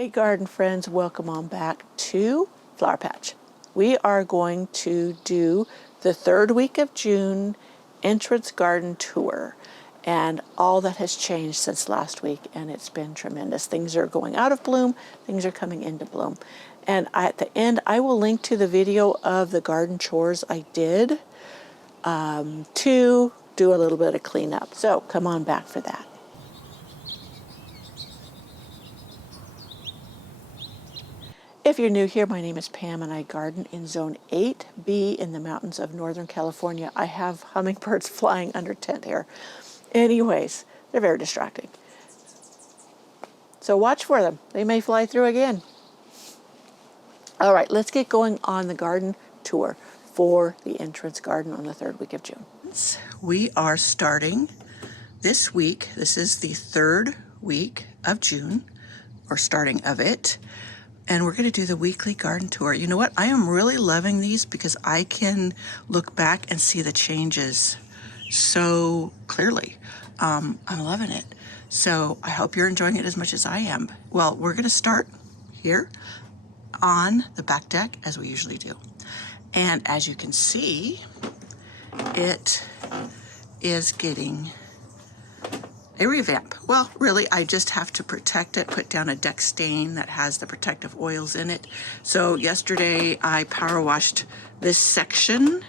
Hey garden friends, welcome on back to Flower Patch. We are going to do the third week of June entrance garden tour and all that has changed since last week, and it's been tremendous. Things are going out of bloom, things are coming into bloom. And at the end, I will link to the video of the garden chores I did to do a little bit of cleanup. So come on back for that. If you're new here, my name is Pam and I garden in Zone 8B in the mountains of Northern California. I have hummingbirds flying under tent here. Anyways, they're very distracting. So watch for them. They may fly through again. All right, let's get going on the garden tour for the entrance garden on the third week of June. We are starting this week. This is the third week of June, or starting of it. And we're going to do the weekly garden tour. You know what? I am really loving these because I can look back and see the changes so clearly. I'm loving it. So I hope you're enjoying it as much as I am. Well, we're going to start here on the back deck as we usually do. And as you can see, it is getting a revamp. Well, really, I just have to protect it, put down a deck stain that has the protective oils in it. So yesterday I power washed this section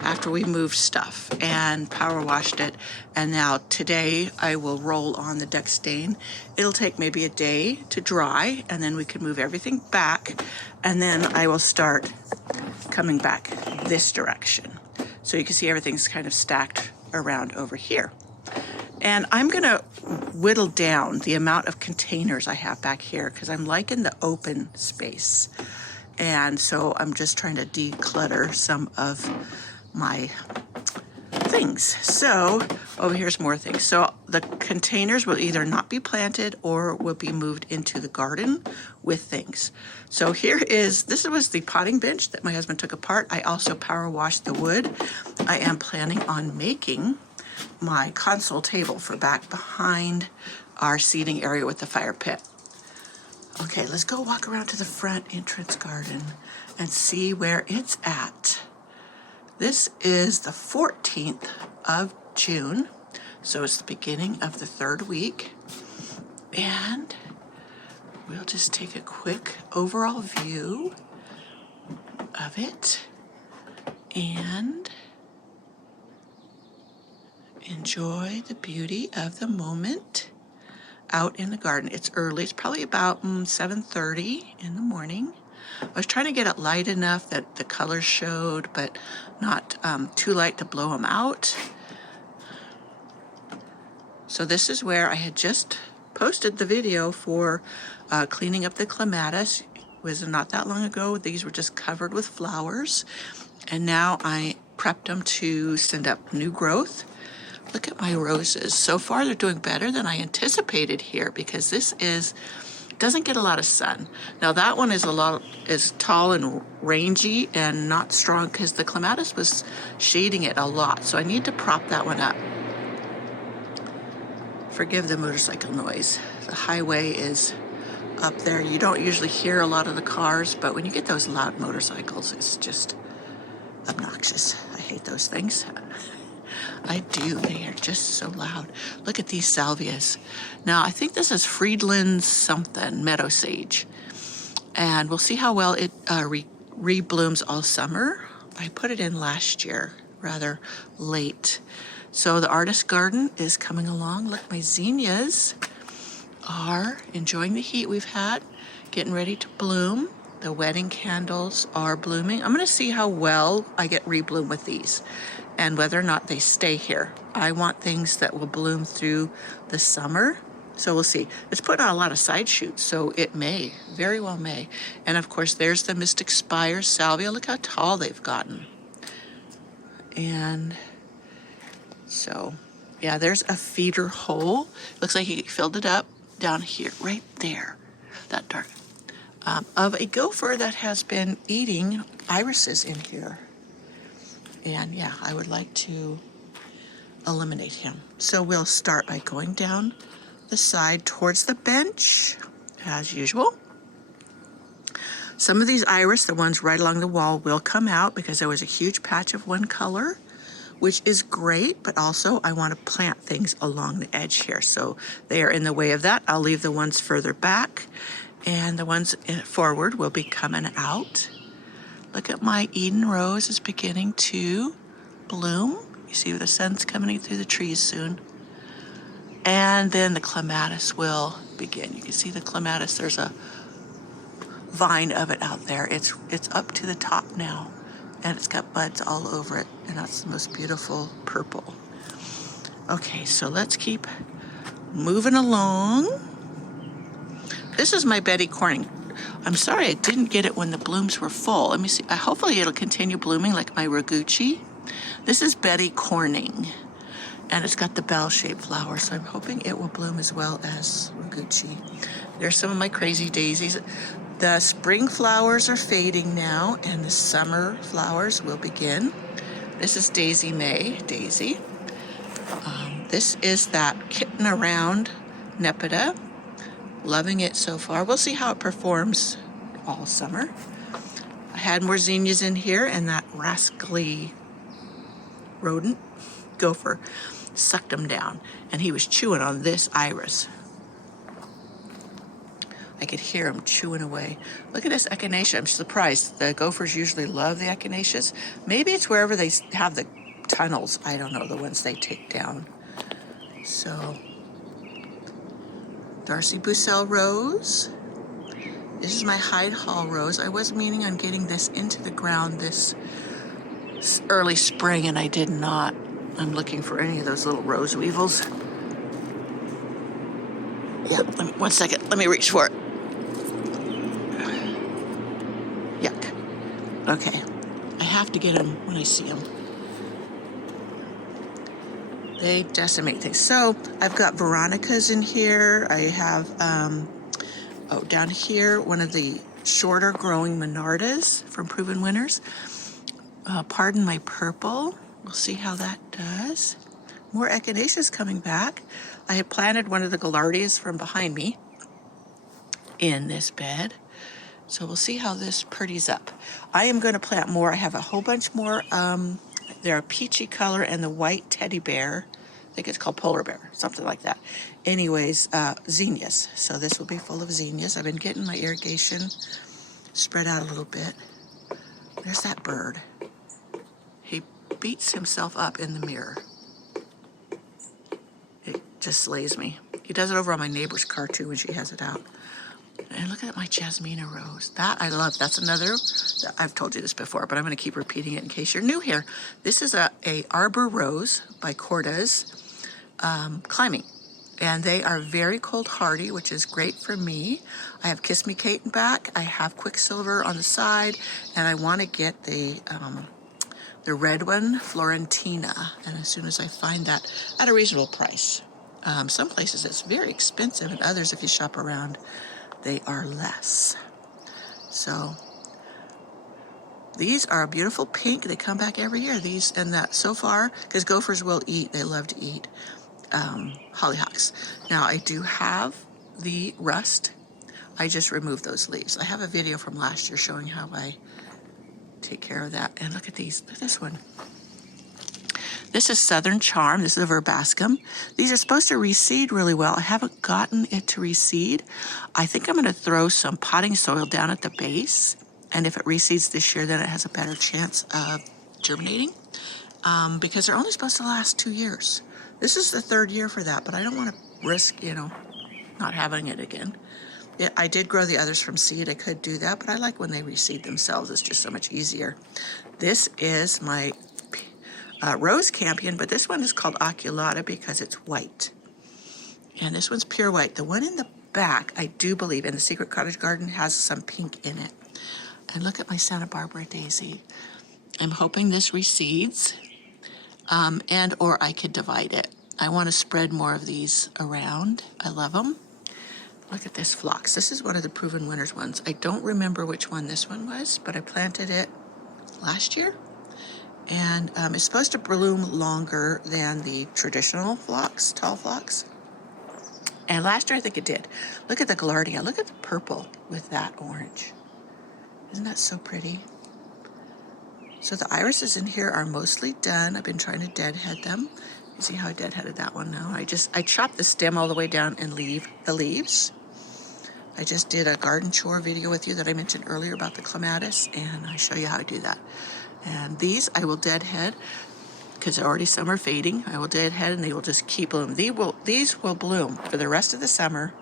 after we moved stuff and power washed it. And now today I will roll on the deck stain. It'll take maybe a day to dry, and then we can move everything back. And then I will start coming back this direction. So you can see everything's kind of stacked around over here. And I'm going to whittle down the amount of containers I have back here because I'm liking the open space. And so I'm just trying to declutter some of my things. So over here's more things. So the containers will either not be planted or will be moved into the garden with things. So this was the potting bench that my husband took apart. I also power washed the wood. I am planning on making my console table for back behind our seating area with the fire pit. Okay, let's go walk around to the front entrance garden and see where it's at. This is the 14th of June, so it's the beginning of the third week. And we'll just take a quick overall view of it and enjoy the beauty of the moment out in the garden. It's early. It's probably about 7:30 in the morning. I was trying to get it light enough that the colors showed, but not too light to blow them out. So this is where I had just posted the video for cleaning up the clematis. It was not that long ago. These were just covered with flowers. And now I prepped them to send up new growth. Look at my roses. So far they're doing better than I anticipated here because this doesn't get a lot of sun. Now that one is tall and rangy and not strong because the clematis was shading it a lot. So I need to prop that one up. Forgive the motorcycle noise. The highway is up there. You don't usually hear a lot of the cars, but when you get those loud motorcycles, it's just obnoxious. I hate those things. I do. They are just so loud. Look at these salvias. Now, I think this is Friedland's something, meadow sage. And we'll see how well it reblooms all summer. I put it in last year, rather late. So the artist garden is coming along. Look, my zinnias are enjoying the heat we've had, getting ready to bloom. The wedding candles are blooming. I'm going to see how well I get rebloom with these and whether or not they stay here. I want things that will bloom through the summer. So we'll see. It's putting on a lot of side shoots, so it may, very well may. And of course, there's the Mystic Spire salvia. Look how tall they've gotten. And so, yeah, there's a feeder hole. Looks like he filled it up down here, right there, that dark. Of a gopher that has been eating irises in here. And yeah, I would like to eliminate him. So we'll start by going down the side towards the bench, as usual. Some of these iris, the ones right along the wall, will come out because there was a huge patch of one color, which is great, but also I want to plant things along the edge here. So they are in the way of that. I'll leave the ones further back, and the ones forward will be coming out. Look at my Eden rose is beginning to bloom. You see the sun's coming through the trees soon. And then the clematis will begin. You can see the clematis, there's a vine of it out there. It's up to the top now, and it's got buds all over it, and that's the most beautiful purple. Okay, so let's keep moving along. This is my Betty Corning. I'm sorry I didn't get it when the blooms were full. Let me see. Hopefully it'll continue blooming like my Raguchi. This is Betty Corning, and it's got the bell-shaped flowers, so I'm hoping it will bloom as well as Raguchi. There's some of my crazy daisies. The spring flowers are fading now, and the summer flowers will begin. This is Daisy May Daisy. This is that kitten around Nepeta. Loving it so far. We'll see how it performs all summer. I had more zinnias in here, and that rascally rodent, gopher, sucked them down, and he was chewing on this iris. I could hear him chewing away. Look at this echinacea. I'm surprised. The gophers usually love the echinaceas. Maybe it's wherever they have the tunnels. I don't know, the ones they take down. So, Darcy Bucell rose. This is my Hyde Hall rose. I was meaning on getting this into the ground this early spring, and I did not. I'm looking for any of those little rose weevils. Yeah, one second. Let me reach for it. Yuck. Okay. I have to get them when I see them. They decimate things. So I've got Veronicas in here. I have, down here, one of the shorter growing Monardas from Proven Winners. Pardon my purple. We'll see how that does. More echinaceas coming back. I had planted one of the Gaillardias from behind me in this bed. So we'll see how this pretties up. I am going to plant more. I have a whole bunch more. They're a peachy color and the white teddy bear. I think it's called polar bear, something like that. Anyways, zinnias. So this will be full of zinnias. I've been getting my irrigation spread out a little bit. There's that bird. He beats himself up in the mirror. It just slays me. He does it over on my neighbor's car too when she has it out. And look at my Jasmina rose. That I love. That's another, I've told you this before, but I'm going to keep repeating it in case you're new here. This is a Arbor Rose by Cortez Climbing. And they are very cold hardy, which is great for me. I have Kiss Me Kate in back. I have Quicksilver on the side. And I want to get the red one, Florentina. And as soon as I find that at a reasonable price. Some places it's very expensive, and others, if you shop around, they are less. So these are a beautiful pink. They come back every year. These and that so far, because gophers will eat. They love to eat hollyhocks. Now I do have the rust. I just removed those leaves. I have a video from last year showing how I take care of that. And look at these. Look at this one. This is Southern Charm. This is a verbascum. These are supposed to reseed really well. I haven't gotten it to reseed. I think I'm going to throw some potting soil down at the base. And if it reseeds this year, then it has a better chance of germinating. Because they're only supposed to last 2 years. This is the 3rd year for that, but I don't want to risk, not having it again. Yeah, I did grow the others from seed. I could do that, but I like when they reseed themselves. It's just so much easier. This is my Rose Campion, but this one is called Oculata because it's white. And this one's pure white. The one in the back, I do believe, in the Secret Cottage Garden has some pink in it. And look at my Santa Barbara daisy. I'm hoping this reseeds, and or I could divide it. I want to spread more of these around. I love them. Look at this phlox. This is one of the Proven Winners ones. I don't remember which one this one was, but I planted it last year. And it's supposed to bloom longer than the traditional phlox, tall phlox. And last year I think it did. Look at the Gaillardia. Look at the purple with that orange. Isn't that so pretty? So the irises in here are mostly done. I've been trying to deadhead them. You see how I deadheaded that one now? I chopped the stem all the way down and leave the leaves. I just did a garden chore video with you that I mentioned earlier about the clematis, and I show you how I do that. And these I will deadhead because already some are fading. I will deadhead and they will just keep blooming. These will bloom for the rest of the summer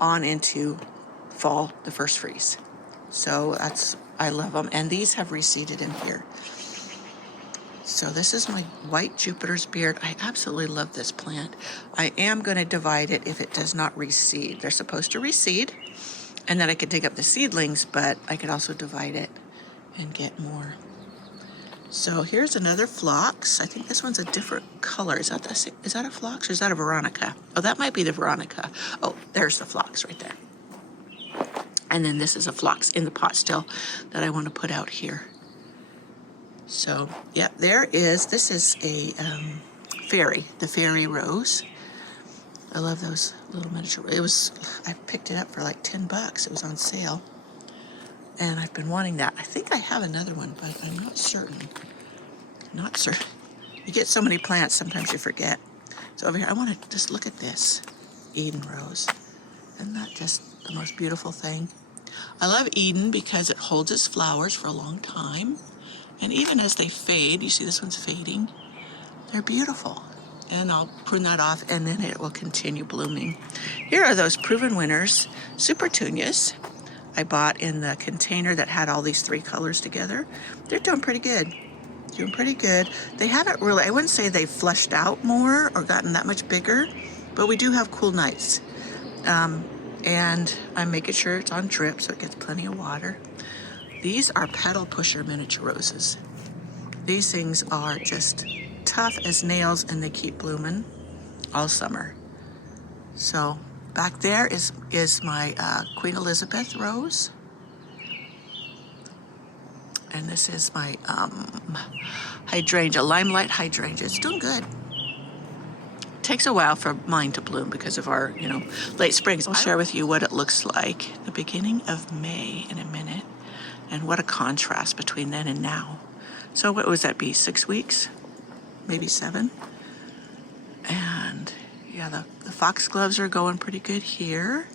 on into fall, the first freeze. So I love them. And these have reseeded in here. So this is my white Jupiter's beard. I absolutely love this plant. I am going to divide it if it does not reseed. They're supposed to reseed, and then I could dig up the seedlings, but I could also divide it and get more. So here's another phlox. I think this one's a different color. Is that a phlox or is that a veronica? Oh, that might be the veronica. Oh, there's the phlox right there. And then this is a phlox in the pot still that I want to put out here. So, yeah, this is a the fairy rose. I love those little miniature. I picked it up for like $10. It was on sale. And I've been wanting that. I think I have another one, but I'm not certain. Not certain. You get so many plants, sometimes you forget. So over here, I want to just look at this Eden rose. Isn't that just the most beautiful thing? I love Eden because it holds its flowers for a long time. And even as they fade, you see this one's fading, they're beautiful. And I'll prune that off and then it will continue blooming. Here are those proven winners, Super Petunias. I bought in the container that had all these 3 colors together. They're doing pretty good. They haven't really, I wouldn't say they've fleshed out more or gotten that much bigger, but we do have cool nights. And I'm making sure it's on drip so it gets plenty of water. These are petal pusher miniature roses. These things are just tough as nails and they keep blooming all summer. So back there is my Queen Elizabeth rose. And this is my hydrangea, limelight hydrangea. It's doing good. Takes a while for mine to bloom because of our, late springs. I'll share with you what it looks like the beginning of May in a minute. And what a contrast between then and now. So what would that be, 6 weeks? Maybe 7? And yeah, the foxgloves are going pretty good here.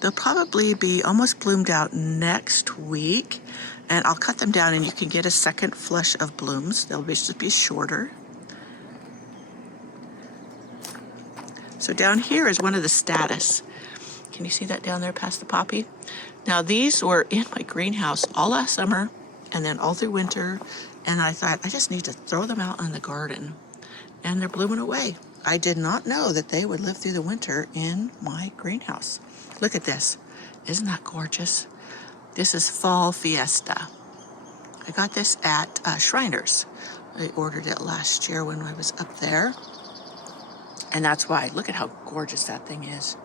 They'll probably be almost bloomed out next week. And I'll cut them down and you can get a second flush of blooms. They'll just be shorter. So down here is one of the status. Can you see that down there past the poppy? Now these were in my greenhouse all last summer and then all through winter. And I thought, I just need to throw them out in the garden. And they're blooming away. I did not know that they would live through the winter in my greenhouse. Look at this. Isn't that gorgeous? This is Fall Fiesta. I got this at Shriners. I ordered it last year when I was up there. And that's why. Look at how gorgeous that thing is.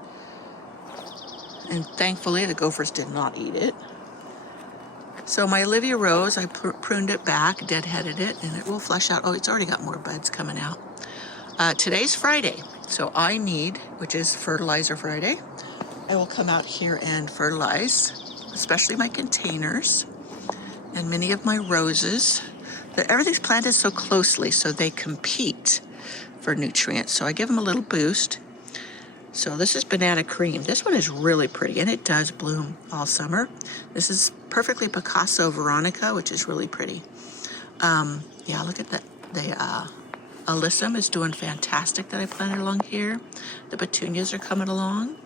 And thankfully, the gophers did not eat it. So my Olivia rose, I pruned it back, deadheaded it, and it will flush out. Oh, it's already got more buds coming out. Today's Friday, so I need, which is Fertilizer Friday, I will come out here and fertilize, especially my containers and many of my roses. Everything's planted so closely, so they compete for nutrients. So I give them a little boost. So this is Banana Cream. This one is really pretty, and it does bloom all summer. This is Perfectly Picasso Veronica, which is really pretty. Yeah, look at that. The Alyssum is doing fantastic that I planted along here. The petunias are coming along.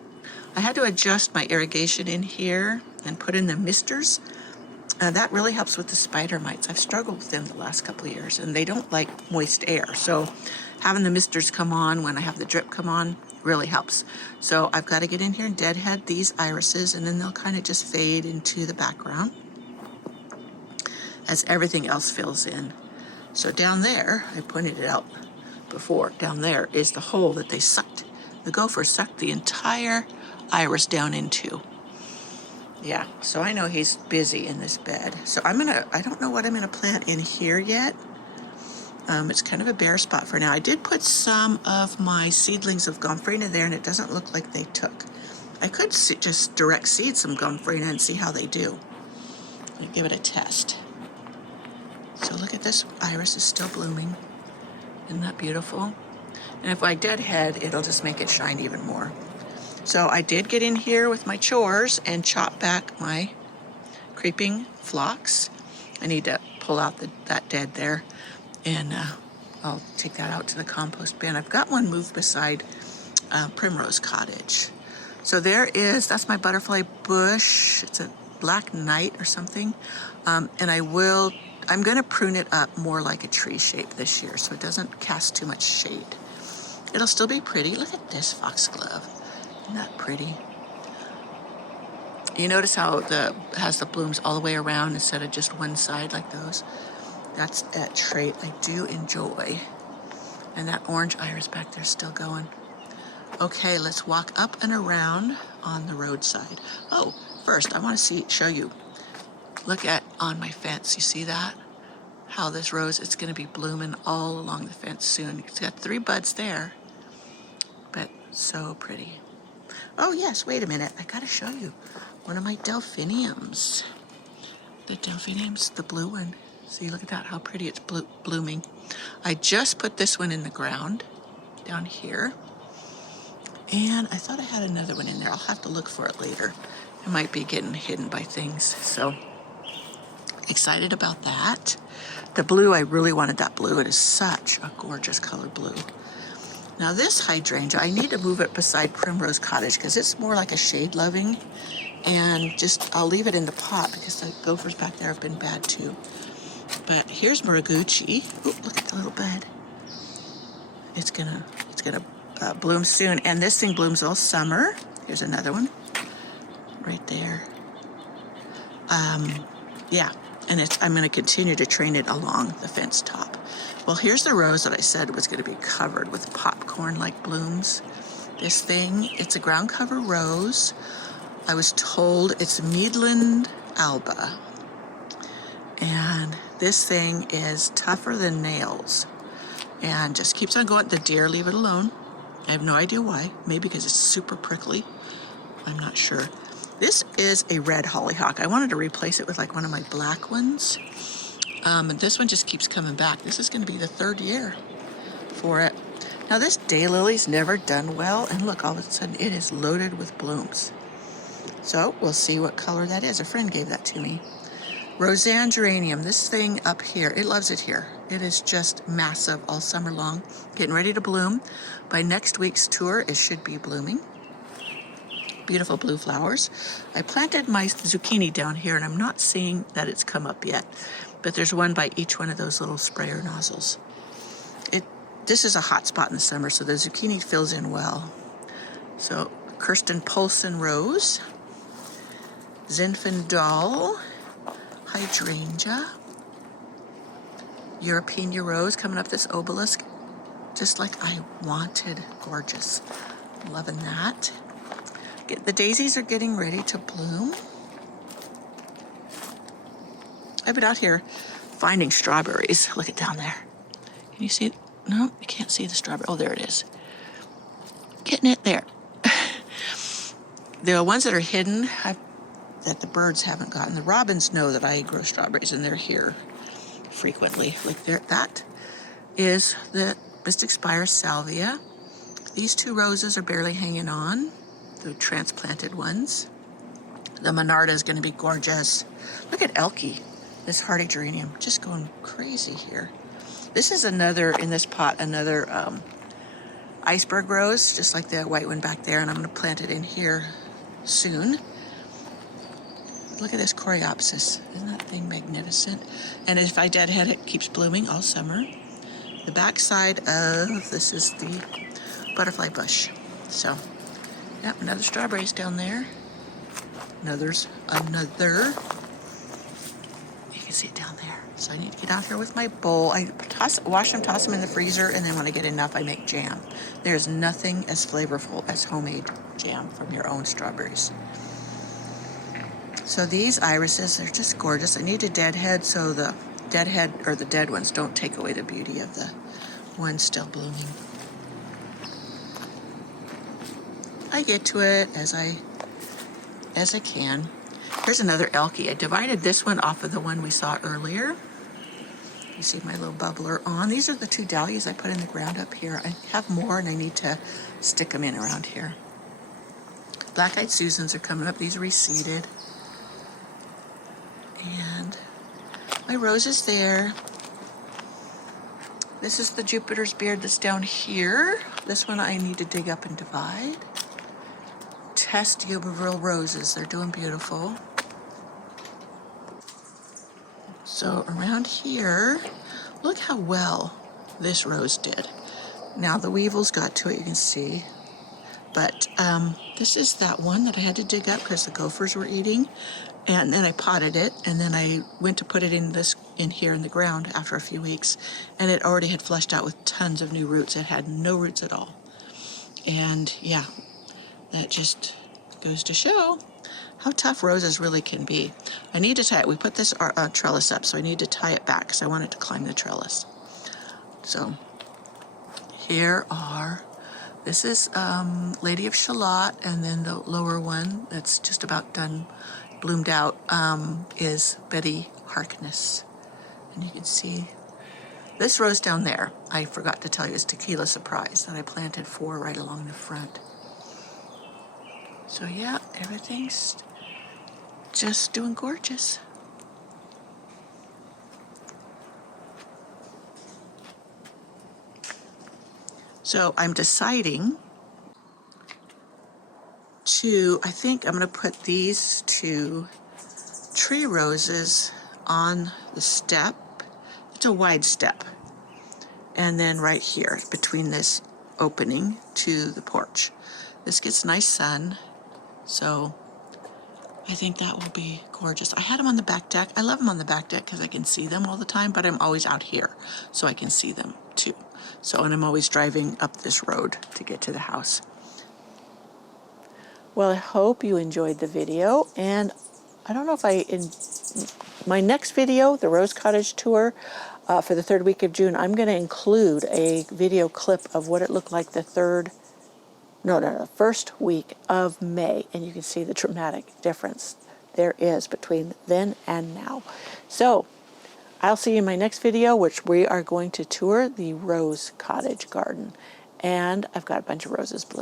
I had to adjust my irrigation in here and put in the misters. That really helps with the spider mites. I've struggled with them the last couple of years, and they don't like moist air. So having the misters come on when I have the drip come on really helps. So I've got to get in here and deadhead these irises, and then they'll kind of just fade into the background as everything else fills in. So down there, I pointed it out before, down there is the hole that they sucked. The gopher sucked the entire iris down into. Yeah, so I know he's busy in this bed. So I don't know what I'm gonna plant in here yet. It's kind of a bare spot for now. I did put some of my seedlings of gomphrena there, and it doesn't look like they took. I could just direct seed some gomphrena and see how they do. give it a test. So look at this, iris is still blooming. Isn't that beautiful? And if I deadhead, it'll just make it shine even more. So I did get in here with my chores and chop back my creeping phlox. I need to pull out that dead there, and I'll take that out to the compost bin. I've got one moved beside Primrose Cottage. So that's my butterfly bush. It's a black knight or something. And I'm gonna prune it up more like a tree shape this year so it doesn't cast too much shade. It'll still be pretty. Look at this foxglove. Isn't that pretty? You notice how it has the blooms all the way around instead of just one side like those? That's a trait I do enjoy. And that orange iris back there is still going. Okay, let's walk up and around on the roadside. Oh, first I want to show you. Look at on my fence. You see that? How this rose, it's going to be blooming all along the fence soon. It's got 3 buds there, but so pretty. Oh yes, wait a minute. I got to show you one of my delphiniums. The delphiniums, the blue one. See, look at that, how pretty it's blooming. I just put this one in the ground down here. And I thought I had another one in there. I'll have to look for it later. It might be getting hidden by things. So excited about that. The blue, I really wanted that blue. It is such a gorgeous color blue. Now this hydrangea, I need to move it beside Primrose Cottage because it's more like a shade loving. And I'll leave it in the pot because the gophers back there have been bad too. But here's Muraguchi. Ooh, look at the little bud. It's gonna bloom soon. And this thing blooms all summer. Here's another one right there. Yeah, and I'm gonna continue to train it along the fence top. Well, here's the rose that I said was gonna be covered with popcorn-like blooms. This thing, it's a ground cover rose. I was told it's Midland alba. And this thing is tougher than nails and just keeps on going. The deer leave it alone. I have no idea why. Maybe because it's super prickly. I'm not sure. This is a red hollyhock. I wanted to replace it with like one of my black ones. And this one just keeps coming back. This is going to be the 3rd year for it. Now this daylily's never done well. And look, all of a sudden it is loaded with blooms. So we'll see what color that is. A friend gave that to me. Roseanne geranium, this thing up here, it loves it here. It is just massive all summer long, getting ready to bloom. By next week's tour, it should be blooming. Beautiful blue flowers. I planted my zucchini down here, and I'm not seeing that it's come up yet, but there's one by each one of those little sprayer nozzles. This is a hot spot in the summer, so the zucchini fills in well. So Kirsten Poulsen rose, Zinfandel, hydrangea, European rose coming up this obelisk, just like I wanted. Gorgeous. Loving that. The daisies are getting ready to bloom. I've been out here finding strawberries. Look at down there. Can you see it? No, you can't see the strawberry. Oh, there it is. Getting it there. The ones that are hidden, that the birds haven't gotten. The robins know that I grow strawberries, and they're here frequently. Like that is the Mystic Spire salvia. These 2 roses are barely hanging on, the transplanted ones. The Monarda is going to be gorgeous. Look at Elkie, this hardy geranium, just going crazy here. This is another, in this pot, another iceberg rose, just like the white one back there, and I'm going to plant it in here soon. Look at this coreopsis. Isn't that thing magnificent? And if I deadhead it, keeps blooming all summer. The back side of this is the butterfly bush. So, yep, another strawberries down there. Another. You can see it down there. So I need to get out here with my bowl. I wash them, toss them in the freezer, and then when I get enough, I make jam. There's nothing as flavorful as homemade jam from your own strawberries. So these irises, they're just gorgeous. I need to deadhead so the dead ones don't take away the beauty of the ones still blooming. I get to it as I can. Here's another elky. I divided this one off of the one we saw earlier. You see my little bubbler on. These are the 2 dahlias I put in the ground up here. I have more and I need to stick them in around here. Black-eyed Susans are coming up. These are reseeded. And my rose is there. This is the Jupiter's beard that's down here. This one I need to dig up and divide. Test Yuberville roses. They're doing beautiful. So around here, look how well this rose did. Now the weevils got to it, you can see. But this is that one that I had to dig up because the gophers were eating. And then I potted it, and then I went to put it in here in the ground after a few weeks, and it already had flushed out with tons of new roots. It had no roots at all. And yeah, that just goes to show how tough roses really can be. I need to tie it. We put this trellis up, so I need to tie it back because I want it to climb the trellis. So here are, this is Lady of Shalott, and then the lower one that's just about done, bloomed out, is Betty Harkness. And you can see this rose down there, I forgot to tell you, is Tequila Surprise that I planted 4 right along the front. So yeah, everything's just doing gorgeous. So I'm deciding I think I'm going to put these 2 tree roses on the step. It's a wide step. And then right here between this opening to the porch. This gets nice sun, so I think that will be gorgeous. I had them on the back deck. I love them on the back deck because I can see them all the time, but I'm always out here, so I can see them too. So, and I'm always driving up this road to get to the house. Well, I hope you enjoyed the video, and I don't know if in my next video, the Rose Cottage tour for the 3rd week of June, I'm going to include a video clip of what it looked like the first week of May, and you can see the dramatic difference there is between then and now. So I'll see you in my next video, which we are going to tour the Rose Cottage garden, and I've got a bunch of roses blooming.